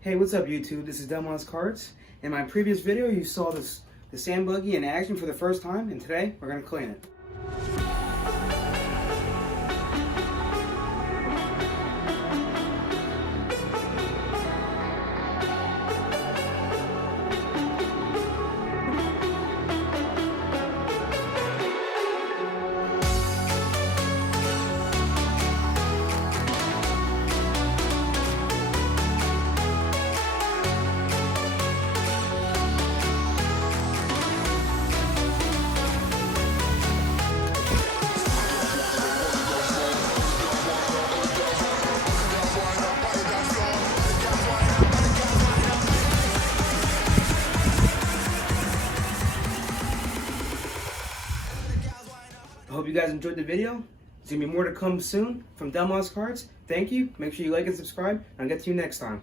Hey, what's up YouTube? This is Delmos Karts. In my previous video, you saw the sand buggy in action for the first time, and today we're going to clean it. I hope you guys enjoyed the video. There's going to be more to come soon from Delmos Karts. Thank you. Make sure you like and subscribe, and I'll get to you next time.